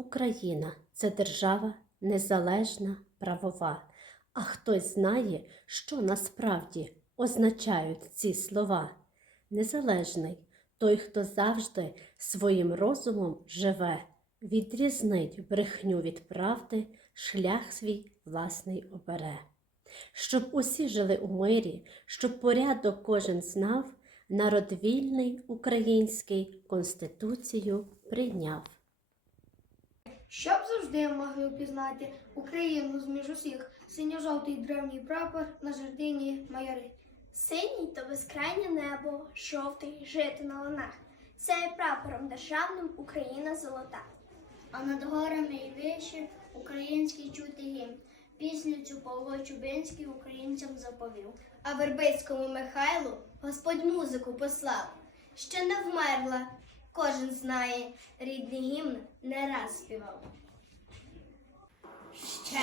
Україна це держава незалежна, правова. А хтось знає, що насправді означають ці слова. Незалежний той, хто завжди своїм розумом живе, відрізнить брехню від правди, шлях свій власний обере. Щоб усі жили у мирі, щоб порядок кожен знав, народ вільний український Конституцію прийняв. Щоб завжди могли впізнати Україну з-між усіх, синьо-жовтий древній прапор на жердині майори. Синій то безкрайнє небо, жовтий жити на ланах. Це є прапором державним Україна золота. А над горами і вище український чути гімн. Пісню цю Павло Чубинський українцям заповів. А Вербицькому Михайлу Господь музику послав. Ще не вмерла, кожен знає, рідний гімн не раз співав. Ще